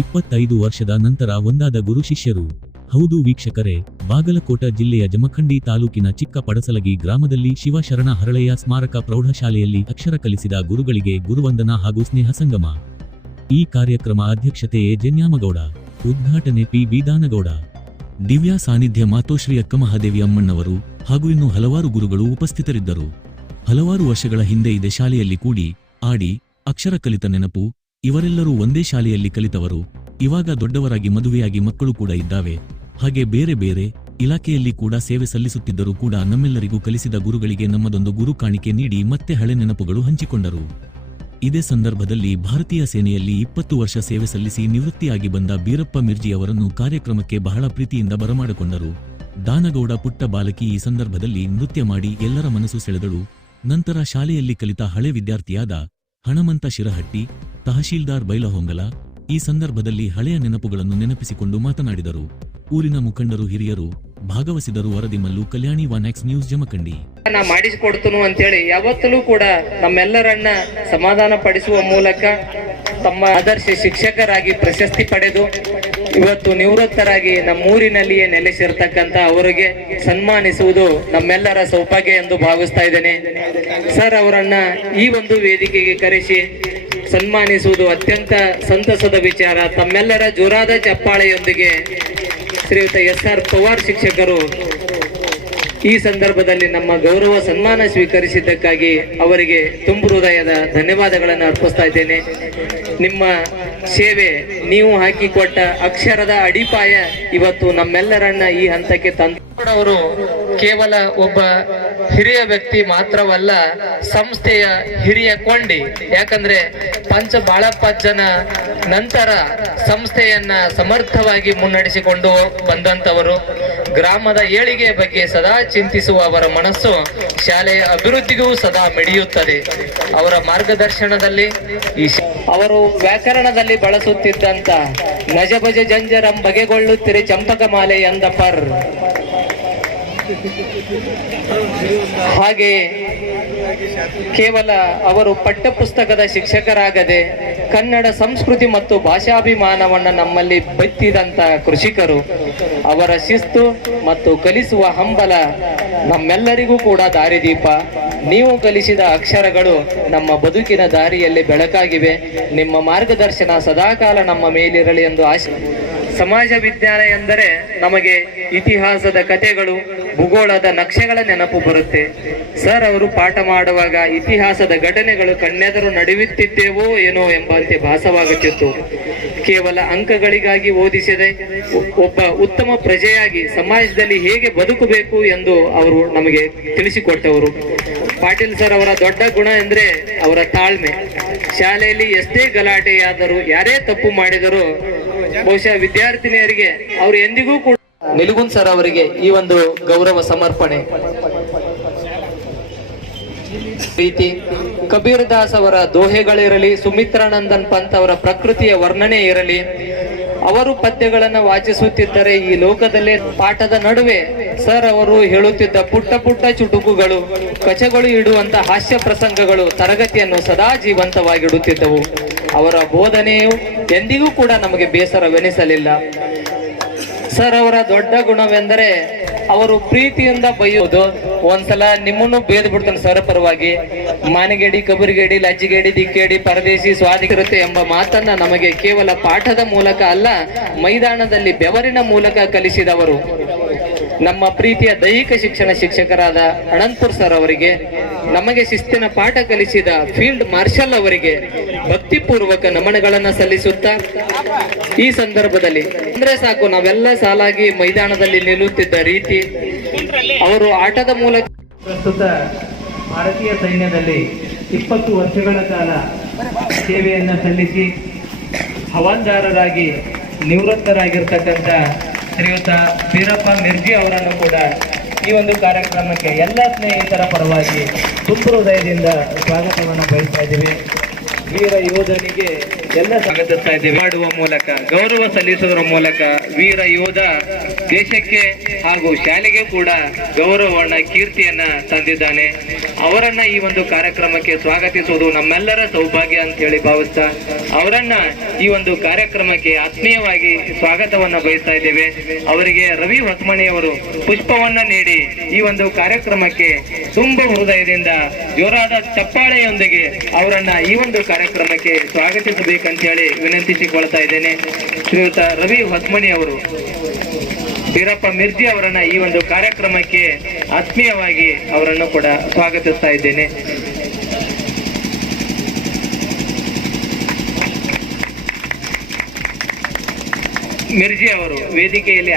25 ವರ್ಷದ ನಂತರ ಒಂದಾದ ಗುರು ಶಿಷ್ಯರು. ಹೌದು ವೀಕ್ಷಕರೇ, ಬಾಗಲಕೋಟ ಜಿಲ್ಲೆಯ ಜಮಖಂಡಿ ತಾಲೂಕಿನ ಚಿಕ್ಕ ಪಡಸಲಗಿ ಗ್ರಾಮದಲ್ಲಿ ಶಿವಶರಣ ಹರಳಯ್ಯ ಸ್ಮಾರಕ ಪ್ರೌಢಶಾಲೆಯಲ್ಲಿ ಅಕ್ಷರ ಕಲಿಸಿದ ಗುರುಗಳಿಗೆ ಗುರುವಂದನಾ ಹಾಗೂ ಸ್ನೇಹ ಸಂಗಮ. ಈ ಕಾರ್ಯಕ್ರಮ ಅಧ್ಯಕ್ಷತೆ ಎ ಜನ್ಯಾಮಗೌಡ, ಉದ್ಘಾಟನೆ ಪಿ ಬೀದಾನಗೌಡ. ದಿವ್ಯಾ ಸಾನ್ನಿಧ್ಯ ಮಾತೋಶ್ರೀ ಅಕ್ಕಮಹಾದೇವಿ ಅಮ್ಮಣ್ಣವರು ಹಾಗೂ ಇನ್ನೂ ಹಲವಾರು ಗುರುಗಳು ಉಪಸ್ಥಿತರಿದ್ದರು. ಹಲವಾರು ವರ್ಷಗಳ ಹಿಂದೆ ಇದೇ ಶಾಲೆಯಲ್ಲಿ ಕೂಡಿ ಆಡಿ ಅಕ್ಷರ ಕಲಿತ ನೆನಪು. ಇವರೆಲ್ಲರೂ ಒಂದೇ ಶಾಲೆಯಲ್ಲಿ ಕಲಿತವರು. ಇವಾಗ ದೊಡ್ಡವರಾಗಿ ಮದುವೆಯಾಗಿ ಮಕ್ಕಳು ಕೂಡ ಇದ್ದಾವೆ. ಹಾಗೆ ಬೇರೆ ಬೇರೆ ಇಲಾಖೆಯಲ್ಲಿ ಕೂಡ ಸೇವೆ ಸಲ್ಲಿಸುತ್ತಿದ್ದರೂ ಕೂಡ ನಮ್ಮೆಲ್ಲರಿಗೂ ಕಲಿಸಿದ ಗುರುಗಳಿಗೆ ನಮ್ಮದೊಂದು ಗುರು ಕಾಣಿಕೆ ನೀಡಿ ಮತ್ತೆ ಹಳೆ ನೆನಪುಗಳು ಹಂಚಿಕೊಂಡರು. ಇದೇ ಸಂದರ್ಭದಲ್ಲಿ ಭಾರತೀಯ ಸೇನೆಯಲ್ಲಿ 20 ವರ್ಷ ಸೇವೆ ಸಲ್ಲಿಸಿ ನಿವೃತ್ತಿಯಾಗಿ ಬಂದ ಬೀರಪ್ಪ ಮಿರ್ಜಿ ಅವರನ್ನು ಕಾರ್ಯಕ್ರಮಕ್ಕೆ ಬಹಳ ಪ್ರೀತಿಯಿಂದ ಬರಮಾಡಿಕೊಂಡರು. ದಾನಗೌಡ ಪುಟ್ಟ ಬಾಲಕಿ ಈ ಸಂದರ್ಭದಲ್ಲಿ ನೃತ್ಯ ಮಾಡಿ ಎಲ್ಲರ ಮನಸ್ಸು ಸೆಳೆದಳು. ನಂತರ ಶಾಲೆಯಲ್ಲಿ ಕಲಿತ ಹಳೆ ವಿದ್ಯಾರ್ಥಿಯಾದ ಹಣಮಂತ ಶಿರಹಟ್ಟಿ, ತಹಶೀಲ್ದಾರ್ ಬೈಲಹೊಂಗಲ ಈ ಸಂದರ್ಭದಲ್ಲಿ ಹಳೆಯ ನೆನಪುಗಳನ್ನು ನೆನಪಿಸಿಕೊಂಡು ಮಾತನಾಡಿದರು. ಊರಿನ ಮುಖಂಡರು ಹಿರಿಯರು ಭಾಗವಹಿಸಿದರು. ವರದಿ ಮಲ್ಲು, ಕಲ್ಯಾಣಿ, ವಾನೆಕ್ಸ್ ನ್ಯೂಸ್, ಜಮಖಂಡಿ. ನಾ ಮಾಡಿಸಿಕೊಡ್ತನು ಅಂತೇಳಿ ಯಾವತ್ತಲೂ ಕೂಡ ನಮ್ಮೆಲ್ಲರನ್ನ ಸಮಾಧಾನ ಪಡಿಸುವ ಮೂಲಕ ತಮ್ಮ ಆದರ್ಶ ಶಿಕ್ಷಕರಾಗಿ ಪ್ರಶಸ್ತಿ ಪಡೆದು ಇವತ್ತು ನಿವೃತ್ತರಾಗಿ ನಮ್ಮೂರಿನಲ್ಲಿಯೇ ನೆಲೆಸಿರ್ತಕ್ಕಂಥ ಅವರಿಗೆ ಸನ್ಮಾನಿಸುವುದು ನಮ್ಮೆಲ್ಲರ ಸೌಭಾಗ್ಯ ಎಂದು ಭಾವಿಸ್ತಾ ಇದ್ದೇನೆ. ಸರ್ ಅವರನ್ನ ಈ ಒಂದು ವೇದಿಕೆಗೆ ಕರೆಸಿ ಸನ್ಮಾನಿಸುವುದು ಅತ್ಯಂತ ಸಂತಸದ ವಿಚಾರ. ತಮ್ಮೆಲ್ಲರ ಜೋರಾದ ಚಪ್ಪಾಳೆಯೊಂದಿಗೆ ಶ್ರೀಯುತ SR ಪವಾರ್ ಶಿಕ್ಷಕರು ಈ ಸಂದರ್ಭದಲ್ಲಿ ನಮ್ಮ ಗೌರವ ಸನ್ಮಾನ ಸ್ವೀಕರಿಸಿದ್ದಕ್ಕಾಗಿ ಅವರಿಗೆ ತುಂಬು ಹೃದಯದ ಧನ್ಯವಾದಗಳನ್ನು ಅರ್ಪಿಸ್ತಾ ಇದ್ದೇನೆ. ನಿಮ್ಮ ಸೇವೆ, ನೀವು ಹಾಕಿಕೊಟ್ಟ ಅಕ್ಷರದ ಅಡಿಪಾಯ ಇವತ್ತು ನಮ್ಮೆಲ್ಲರನ್ನ ಈ ಹಂತಕ್ಕೆ ತಂದವರು ಕೇವಲ ಒಬ್ಬ ಹಿರಿಯ ವ್ಯಕ್ತಿ ಮಾತ್ರವಲ್ಲ, ಸಂಸ್ಥೆಯ ಹಿರಿಯ ಕೊಂಡಿ. ಯಾಕಂದ್ರೆ ಪಂಚ ಬಾಳಪ್ಪಜ್ಜನ ನಂತರ ಸಂಸ್ಥೆಯನ್ನ ಸಮರ್ಥವಾಗಿ ಮುನ್ನಡೆಸಿಕೊಂಡು ಬಂದಂತವರು. ಗ್ರಾಮದ ಏಳಿಗೆ ಬಗ್ಗೆ ಸದಾ ಚಿಂತಿಸುವ ಅವರ ಮನಸ್ಸು ಶಾಲೆಯ ಅಭಿವೃದ್ಧಿಗೂ ಸದಾ ಮಿಡಿಯುತ್ತದೆ. ಅವರ ಮಾರ್ಗದರ್ಶನದಲ್ಲಿ ಅವರು ವ್ಯಾಕರಣದಲ್ಲಿ ಬಳಸುತ್ತಿದ್ದಂತ ನಜಬಜ ಜಂಜರಂ ಬಗೆಗೊಳ್ಳುತ್ತಿರೆ ಚಂಪಕ ಮಾಲೆ ಎಂದ ಪರ್, ಹಾಗೆ ಕೇವಲ ಅವರು ಪಠ್ಯಪುಸ್ತಕದ ಶಿಕ್ಷಕರಾಗದೆ ಕನ್ನಡ ಸಂಸ್ಕೃತಿ ಮತ್ತು ಭಾಷಾಭಿಮಾನವನ್ನು ನಮ್ಮಲ್ಲಿ ಬತ್ತಿದಂತ ಕೃಷಿಕರು. ಅವರ ಶಿಸ್ತು ಮತ್ತು ಕಲಿಸುವ ಹಂಬಲ ನಮ್ಮೆಲ್ಲರಿಗೂ ಕೂಡ ದಾರಿದೀಪ. ನೀವು ಕಲಿಸಿದ ಅಕ್ಷರಗಳು ನಮ್ಮ ಬದುಕಿನ ದಾರಿಯಲ್ಲಿ ಬೆಳಕಾಗಿವೆ. ನಿಮ್ಮ ಮಾರ್ಗದರ್ಶನ ಸದಾಕಾಲ ನಮ್ಮ ಮೇಲಿರಲಿ ಎಂದು ಆಶೆ. ಸಮಾಜ ವಿಜ್ಞಾನ ಎಂದರೆ ನಮಗೆ ಇತಿಹಾಸದ ಕಥೆಗಳು, ಭೂಗೋಳದ ನಕ್ಷೆಗಳ ನೆನಪು ಬರುತ್ತೆ. ಸರ್ ಅವರು ಪಾಠ ಮಾಡುವಾಗ ಇತಿಹಾಸದ ಘಟನೆಗಳು ಕಣ್ಣೆದರು ನಡೆಯುತ್ತಿದ್ದೇವೋ ಏನೋ ಎಂಬಂತೆ ಭಾಸವಾಗುತ್ತಿತ್ತು. ಕೇವಲ ಅಂಕಗಳಿಗಾಗಿ ಓದಿಸದೆ ಒಬ್ಬ ಉತ್ತಮ ಪ್ರಜೆಯಾಗಿ ಸಮಾಜದಲ್ಲಿ ಹೇಗೆ ಬದುಕಬೇಕು ಎಂದು ಅವರು ನಮಗೆ ತಿಳಿಸಿಕೊಟ್ಟವರು. ಪಾಟೀಲ್ ಸರ್ ಅವರ ದೊಡ್ಡ ಗುಣ ಎಂದ್ರೆ ಅವರ ತಾಳ್ಮೆ. ಶಾಲೆಯಲ್ಲಿ ಎಷ್ಟೇ ಗಲಾಟೆಯಾದರೂ, ಯಾರೇ ತಪ್ಪು ಮಾಡಿದರೂ ಬಹುಶಃ ವಿದ್ಯಾರ್ಥಿನಿಯರಿಗೆ ಅವರು ಎಂದಿಗೂ ಕೂಡ ನಿಲುಗುನ್ ಸರ್ ಅವರಿಗೆ ಈ ಒಂದು ಗೌರವ ಸಮರ್ಪಣೆ. ಪ್ರೀತಿ ಕಬೀರ್ ದಾಸ್ ಅವರ ದೋಹೆಗಳಿರಲಿ, ಸುಮಿತ್ರಾನಂದನ್ ಪಂತ್ ಅವರ ಪ್ರಕೃತಿಯ ವರ್ಣನೆ ಇರಲಿ, ಅವರು ಪದ್ಯಗಳನ್ನು ವಾಚಿಸುತ್ತಿದ್ದರೆ ಈ ಲೋಕದಲ್ಲೇ ಪಾಠದ ನಡುವೆ ಸರ್ ಅವರು ಹೇಳುತ್ತಿದ್ದ ಪುಟ್ಟ ಪುಟ್ಟ ಚುಟುಕುಗಳು, ಕಚಗಳು ಇಡುವಂತ ಹಾಸ್ಯ ಪ್ರಸಂಗಗಳು ತರಗತಿಯನ್ನು ಸದಾ ಜೀವಂತವಾಗಿಡುತ್ತಿದ್ದವು. ಅವರ ಬೋಧನೆಯು ಎಂದಿಗೂ ಕೂಡ ನಮಗೆ ಬೇಸರವೆನಿಸಲಿಲ್ಲ. ಸರ್ ಅವರ ದೊಡ್ಡ ಗುಣವೆಂದರೆ ಅವರು ಪ್ರೀತಿಯಿಂದ ಬೈಯೋದು. ಒಂದ್ಸಲ ನಿಮ್ಮನ್ನು ಬೇದ್ ಬಿಡ್ತಾನೆ ಸರ್ ಪರವಾಗಿ. ಮಾನಗೇಡಿ, ಕಬರಿಗೇಡಿ, ಲಜ್ಜಿಗೇಡಿ, ದಿಕ್ಕೇಡಿ, ಪರದೇಶಿ, ಸ್ವಾಧಿಕೃತೆ ಎಂಬ ಮಾತನ್ನ ನಮಗೆ ಕೇವಲ ಪಾಠದ ಮೂಲಕ ಅಲ್ಲ, ಮೈದಾನದಲ್ಲಿ ಬೆವರಿನ ಮೂಲಕ ಕಲಿಸಿದವರು. ನಮ್ಮ ಪ್ರೀತಿಯ ದೈಹಿಕ ಶಿಕ್ಷಣ ಶಿಕ್ಷಕರಾದ ಅನಂತಪುರ್ ಸರ್ ಅವರಿಗೆ, ನಮಗೆ ಶಿಸ್ತಿನ ಪಾಠ ಕಲಿಸಿದ ಫೀಲ್ಡ್ ಮಾರ್ಷಲ್ ಅವರಿಗೆ ಭಕ್ತಿಪೂರ್ವಕ ನಮನಗಳನ್ನ ಸಲ್ಲಿಸುತ್ತಾ ಈ ಸಂದರ್ಭದಲ್ಲಿ ಅಂದ್ರೆ ಸಾಕು, ನಾವೆಲ್ಲ ಸಾಲಾಗಿ ಮೈದಾನದಲ್ಲಿ ನಿಲ್ಲುತ್ತಿದ್ದ ರೀತಿ, ಅವರು ಆಟದ ಮೂಲಕ ಪ್ರಸ್ತುತ ಭಾರತೀಯ ಸೈನ್ಯದಲ್ಲಿ 20 ವರ್ಷಗಳ ಕಾಲ ಸೇವೆಯನ್ನು ಸಲ್ಲಿಸಿ ಹವಾಲ್ದಾರರಾಗಿ ನಿವೃತ್ತರಾಗಿರ್ತಕ್ಕಂಥ ಶ್ರೀಯುತ ಬೀರಪ್ಪ ಮಿರ್ಜಿ ಅವರನ್ನು ಕೂಡ ಈ ಒಂದು ಕಾರ್ಯಕ್ರಮಕ್ಕೆ ಎಲ್ಲ ಸ್ನೇಹಿತರ ಪರವಾಗಿ ತುಂಬ ಹೃದಯದಿಂದ ಸ್ವಾಗತವನ್ನು ಬಯಸ್ತಾ ಇದ್ದೀವಿ. ವೀರ ಯೋಧನಿಗೆ ಎಲ್ಲ ಸ್ವಾಗತಿಸ್ತಾ ಇದ್ದೀವಿ. ಮಾಡುವ ಮೂಲಕ, ಗೌರವ ಸಲ್ಲಿಸುವುದರ ಮೂಲಕ ವೀರ ಯೋಧ ದೇಶಕ್ಕೆ ಹಾಗೂ ಶಾಲೆಗೆ ಕೂಡ ಗೌರವವನ್ನ ಕೀರ್ತಿಯನ್ನ ತಂದಿದ್ದಾನೆ. ಅವರನ್ನ ಈ ಒಂದು ಕಾರ್ಯಕ್ರಮಕ್ಕೆ ಸ್ವಾಗತಿಸುವುದು ನಮ್ಮೆಲ್ಲರ ಸೌಭಾಗ್ಯ ಅಂತ ಹೇಳಿ ಭಾವಿಸ್ತಾ ಅವರನ್ನ ಈ ಒಂದು ಕಾರ್ಯಕ್ರಮಕ್ಕೆ ಆತ್ಮೀಯವಾಗಿ ಸ್ವಾಗತವನ್ನ ಬಯಸ್ತಾ ಇದ್ದೇವೆ. ಅವರಿಗೆ ರವಿ ಹೊಸಮಣಿಯವರು ಪುಷ್ಪವನ್ನ ನೀಡಿ ಈ ಒಂದು ಕಾರ್ಯಕ್ರಮಕ್ಕೆ ತುಂಬ ಹೃದಯದಿಂದ ಜೋರಾದ ಚಪ್ಪಾಳೆಯೊಂದಿಗೆ ಅವರನ್ನ ಈ ಒಂದು ಕಾರ್ಯಕ್ರಮಕ್ಕೆ ಸ್ವಾಗತಿಸಬೇಕಂತ ಹೇಳಿ ವಿನಂತಿಸಿಕೊಳ್ತಾ ಇದ್ದೇನೆ. ಶ್ರೀಯುತ ರವಿ ಹೊಸಮಣಿ ಅವರು ಬೀರಪ್ಪ ಮಿರ್ಜಿ ಅವರನ್ನ ಈ ಒಂದು ಕಾರ್ಯಕ್ರಮಕ್ಕೆ ಆತ್ಮೀಯವಾಗಿ ಅವರನ್ನು ಕೂಡ ಸ್ವಾಗತಿಸ್ತಾ ಇದ್ದೇನೆ. ಮಿರ್ಜಿ ಅವರು ವೇದಿಕೆಯಲ್ಲಿ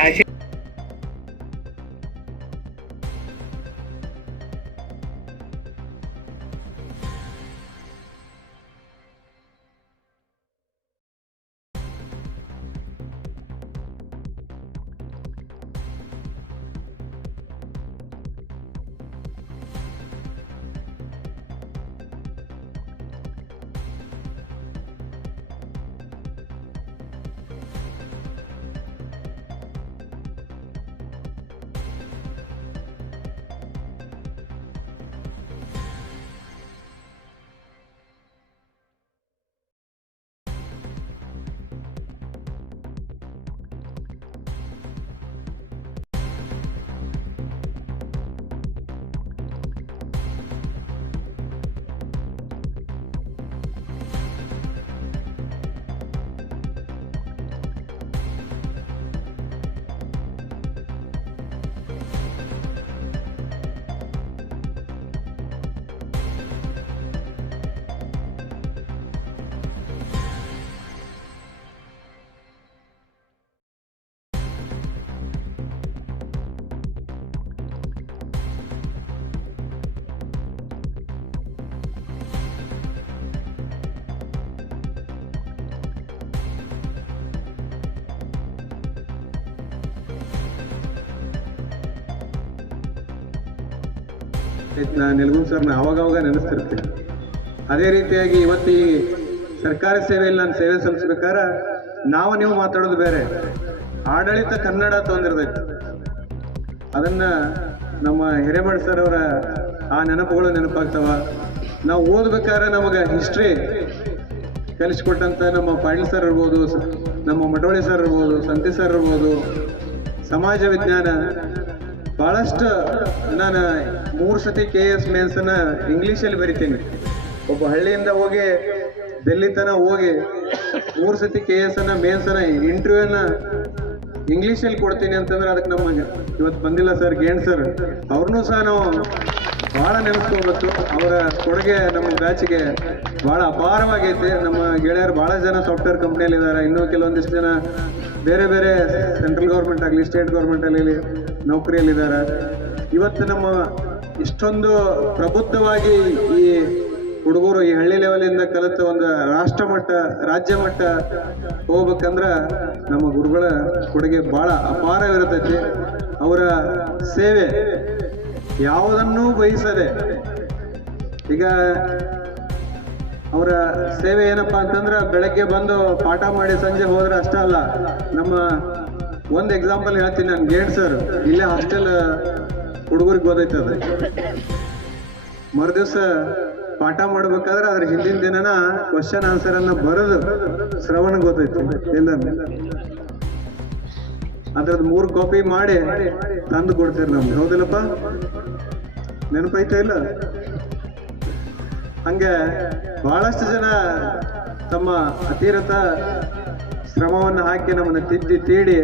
ನಿಲ್ಗುಂದ್ ಸರ್ನ ಅವಾಗವಾಗ ನೆನೆಸ್ತಿರ್ತೀನಿ. ಅದೇ ರೀತಿಯಾಗಿ ಇವತ್ತು ಈ ಸರ್ಕಾರಿ ಸೇವೆಯಲ್ಲಿ ನಾನು ಸೇವೆ ಸಲ್ಲಿಸ್ಬೇಕಾದ್ರೆ ನೀವು ಮಾತಾಡೋದು ಬೇರೆ, ಆಡಳಿತ ಕನ್ನಡ ತೊಂದಿರ್ಬೇಕು. ಅದನ್ನ ನಮ್ಮ ಹಿರೇಮಠ ಸರ್ ಅವರ ಆ ನೆನಪುಗಳು ನೆನಪಾಗ್ತಾವ. ನಾವು ಓದ್ಬೇಕಾದ್ರೆ ನಮಗೆ ಹಿಸ್ಟ್ರಿ ಕಲಿಸ್ಕೊಟ್ಟಂತ ನಮ್ಮ ಪಾಟೀಲ್ ಸರ್ ಇರ್ಬೋದು, ನಮ್ಮ ಮಟೋಳಿ ಸರ್ ಇರ್ಬೋದು, ಸಂತಿ ಸರ್ ಇರ್ಬೋದು, ಸಮಾಜ ವಿಜ್ಞಾನ ಭಾಳಷ್ಟು. ನಾನು 3 ಸತಿ KS ಮೇನ್ಸನ್ನ ಇಂಗ್ಲೀಷಲ್ಲಿ ಬರಿತೀನಿ. ಒಬ್ಬ ಹಳ್ಳಿಯಿಂದ ಹೋಗಿ ಡೆಲ್ಲಿ ತನಕ ಹೋಗಿ 3 ಸತಿ KS ಅನ್ನ ಮೇನ್ಸನ್ನ ಇಂಟರ್ವ್ಯೂನ ಇಂಗ್ಲೀಷಲ್ಲಿ ಕೊಡ್ತೀನಿ ಅಂತಂದ್ರೆ ಅದಕ್ಕೆ ನಮ್ಮ ಇವತ್ತು ಬಂದಿಲ್ಲ ಸರ್ ಗೇಣ್ ಸರ್, ಅವ್ರನ್ನೂ ಸಹ ನಾವು ಭಾಳ ನೆನೆಸ್ಕೋಬೇಕು. ಅವರ ಕೊಡುಗೆ ನಮ್ಮ ಬ್ಯಾಚ್ಗೆ ಭಾಳ ಅಪಾರವಾಗೈತೆ. ನಮ್ಮ ಗೆಳೆಯರು ಭಾಳ ಜನ ಸಾಫ್ಟ್ವೇರ್ ಕಂಪ್ನಿಯಲ್ಲಿ ಇದ್ದಾರೆ, ಇನ್ನೂ ಕೆಲವೊಂದಿಷ್ಟು ಜನ ಬೇರೆ ಬೇರೆ ಸೆಂಟ್ರಲ್ ಗೌರ್ಮೆಂಟ್ ಆಗಲಿ ಸ್ಟೇಟ್ ಗೌರ್ಮೆಂಟಲ್ಲಿ ನೌಕರಿಯಲ್ಲಿದ್ದಾರೆ. ಇವತ್ತು ನಮ್ಮ ಇಷ್ಟೊಂದು ಪ್ರಬುದ್ಧವಾಗಿ ಈ ಹುಡುಗರು ಈ ಹಳ್ಳಿ ಲೆವೆಲಿಂದ ಕಲಿತ ಒಂದು ರಾಷ್ಟ್ರ ಮಟ್ಟ ರಾಜ್ಯ ಮಟ್ಟ ಹೋಗ್ಬೇಕಂದ್ರ ನಮ್ಮ ಗುರುಗಳ ಕೊಡುಗೆ ಭಾಳ ಅಪಾರವಿರುತ್ತೈತಿ. ಅವರ ಸೇವೆ ಯಾವುದನ್ನೂ ಬಯಸದೆ, ಈಗ ಅವರ ಸೇವೆ ಏನಪ್ಪಾ ಅಂತಂದ್ರೆ ಬೆಳಗ್ಗೆ ಬಂದು ಪಾಠ ಮಾಡಿ ಸಂಜೆ ಹೋದ್ರೆ ಅಷ್ಟೇ ಅಲ್ಲ. ನಮ್ಮ ಒಂದು ಎಕ್ಸಾಂಪಲ್ ಹೇಳ್ತೀನಿ ನಾನು, ಗೇಣ್ ಸರ್ ಇಲ್ಲೇ ಹಾಸ್ಟೆಲ್ ಹುಡುಗರಿಗೆ ಗೊತ್ತೈತದ. ಮರುದಿವ್ಸ ಪಾಠ ಮಾಡ್ಬೇಕಾದ್ರೆ ಅದ್ರ ಹಿಂದಿನ ದಿನನ ಕ್ವಶನ್ ಆನ್ಸರ್ ಅನ್ನ ಬರೆದು ಶ್ರವಣ ಗೊತ್ತೈತಿ ಇಲ್ಲ ಅದ್ರದ್ದು 3 ಕಾಪಿ ಮಾಡಿ ತಂದು ಕೊಡ್ತೀರಿ ನಮ್ಗೆ, ಹೌದಿಲ್ಲಪ್ಪ? ನೆನಪೈತ ಇಲ್ಲ? ಹಂಗೆ ಬಹಳಷ್ಟು ಜನ ತಮ್ಮ ಅತಿರಥ ಶ್ರಮವನ್ನು ಹಾಕಿ ನಮ್ಮನ್ನು ತಿದ್ದಿ ತೀಡಿ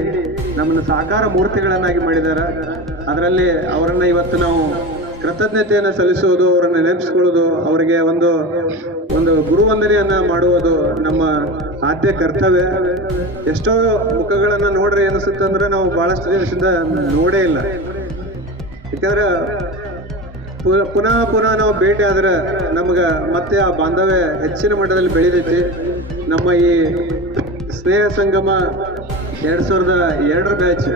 ನಮ್ಮನ್ನು ಸಾಕಾರ ಮೂರ್ತಿಗಳನ್ನಾಗಿ ಮಾಡಿದ್ದಾರೆ. ಅದರಲ್ಲಿ ಅವರನ್ನ ಇವತ್ತು ನಾವು ಕೃತಜ್ಞತೆಯನ್ನು ಸಲ್ಲಿಸುವುದು, ಅವರನ್ನು ನೆನಪಿಸ್ಕೊಳ್ಳೋದು, ಅವರಿಗೆ ಒಂದು ಗುರುವಂದನೆಯನ್ನ ಮಾಡುವುದು ನಮ್ಮ ಆದ್ಯ ಕರ್ತವ್ಯ. ಎಷ್ಟೋ ಮುಖಗಳನ್ನ ನೋಡ್ರಿ ಅನಿಸುತ್ತಂದ್ರೆ ನಾವು ಬಹಳಷ್ಟು ದಿವಸದಿಂದ ನೋಡೇ ಇಲ್ಲ. ಯಾಕಂದ್ರೆ ಪುನಃ ನಾವು ಭೇಟಿ ಆದ್ರೆ ನಮ್ಗೆ ಮತ್ತೆ ಆ ಬಾಂಧವ್ಯ ಹೆಚ್ಚಿನ ಮಟ್ಟದಲ್ಲಿ ಬೆಳೀತೈತಿ. ನಮ್ಮ ಈ ಸ್ನೇಹ ಸಂಗಮ 2002 ಬ್ಯಾಚ್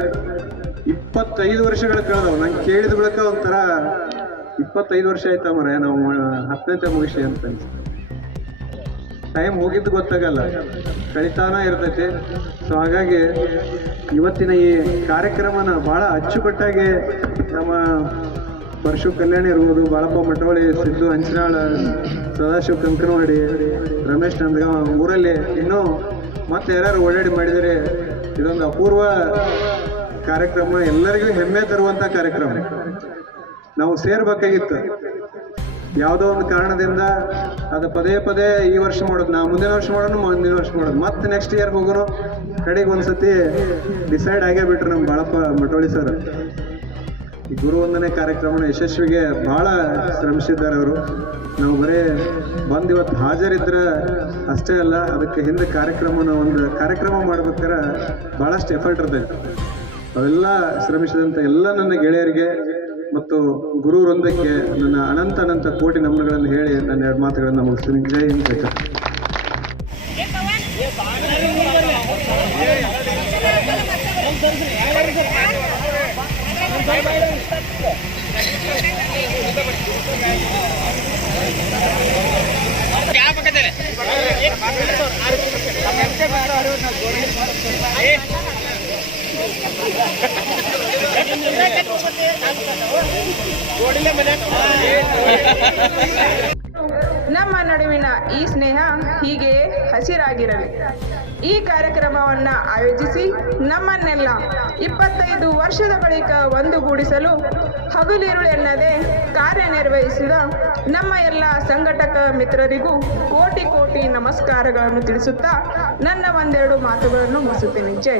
25 ವರ್ಷಗಳ ಕಳೆದವು. ನಂಗೆ ಕೇಳಿದ ಬಳಿಕ ಒಂಥರ 25 ವರ್ಷ ಆಯ್ತಾ ಮರ ನಾವು 10ನೇ ಮುಗಿಸಿ ಅಂತ ಅನ್ಸುತ್ತೆ. ಟೈಮ್ ಹೋಗಿದ್ದು ಗೊತ್ತಾಗಲ್ಲ, ಕಳೀತಾನ ಇರ್ತೈತಿ. ಸೊ ಹಾಗಾಗಿ ಇವತ್ತಿನ ಈ ಕಾರ್ಯಕ್ರಮನ ಭಾಳ ಅಚ್ಚುಕಟ್ಟಾಗಿ ನಮ್ಮ ಪರಶು ಕಲ್ಯಾಣಿ ಇರ್ಬೋದು, ಬಾಳಪ್ಪ ಮಟವಳ್ಳಿ, ಸಿದ್ದು ಹಂಚನಾಳ, ಸದಾಶಿವ ಕಂಕನವಾಡಿ, ರಮೇಶ್ ನಂದಗಾಂವ್ ಊರಲ್ಲಿ ಇನ್ನೂ ಮತ್ತೆ ಯಾರು ಓಡಾಡಿ ಮಾಡಿದರೆ ಇದೊಂದು ಅಪೂರ್ವ ಕಾರ್ಯಕ್ರಮ, ಎಲ್ಲರಿಗೂ ಹೆಮ್ಮೆ ತರುವಂಥ ಕಾರ್ಯಕ್ರಮ. ನಾವು ಸೇರ್ಬೇಕಾಗಿತ್ತು, ಯಾವುದೋ ಒಂದು ಕಾರಣದಿಂದ ಅದು ಪದೇ ಪದೇ ಈ ವರ್ಷ ಮಾಡೋದು, ನಾವು ಮುಂದಿನ ವರ್ಷ ಮಾಡೋದು, ಮತ್ತೆ ನೆಕ್ಸ್ಟ್ ಇಯರ್ ಹೋಗೋಣ. ಕಡೆಗೆ ಒಂದ್ಸತಿ ಡಿಸೈಡ್ ಆಗೇ ಬಿಟ್ರು ನಮ್ಮ ಬಾಳಪ್ಪ ಮಟವಳ್ಳಿ ಸರ್. ಈ ಗುರುವಂದನೆ ಕಾರ್ಯಕ್ರಮನ ಯಶಸ್ವಿಗೆ ಭಾಳ ಶ್ರಮಿಸಿದ್ದಾರೆ ಅವರು. ನಾವು ಬರೀ ಇವತ್ತು ಹಾಜರಿದ್ರೆ ಅಷ್ಟೇ ಅಲ್ಲ, ಅದಕ್ಕೆ ಹಿಂದೆ ಒಂದು ಕಾರ್ಯಕ್ರಮ ಮಾಡ್ಬೇಕಾದ್ರೆ ಭಾಳಷ್ಟು ಎಫರ್ಟ್ ಇರ್ತೈತೆ. ಅವೆಲ್ಲ ಶ್ರಮಿಸಿದಂಥ ಎಲ್ಲ ನನ್ನ ಗೆಳೆಯರಿಗೆ ಮತ್ತು ಗುರು ವೃಂದಕ್ಕೆ ನನ್ನ ಅನಂತ ಕೋಟಿ ನಮನಗಳನ್ನು ಹೇಳಿ ನನ್ನ 2 ಮಾತುಗಳನ್ನು ಮುಗಿಸ್ತೀನಿ. ಜೈ ಹಿಂದ್, ಜೈ ಕರ್ನಾಟಕ. ನಮ್ಮ ನಡುವಿನ ಈ ಸ್ನೇಹ ಹೀಗೆಯೇ ಹಸಿರಾಗಿರಲಿ. ಈ ಕಾರ್ಯಕ್ರಮವನ್ನು ಆಯೋಜಿಸಿ ನಮ್ಮನ್ನೆಲ್ಲ 25 ವರ್ಷದ ಬಳಿಕ ಒಂದುಗೂಡಿಸಲು ಹಗಲಿರುಳೆನ್ನದೆ ಕಾರ್ಯನಿರ್ವಹಿಸಿದ ನಮ್ಮ ಎಲ್ಲ ಸಂಘಟಕ ಮಿತ್ರರಿಗೂ ಕೋಟಿ ನಮಸ್ಕಾರಗಳನ್ನು ತಿಳಿಸುತ್ತಾ ನನ್ನ ಒಂದೆರಡು ಮಾತುಗಳನ್ನು ಮುಗಿಸುತ್ತೇನೆ. ಜೈ.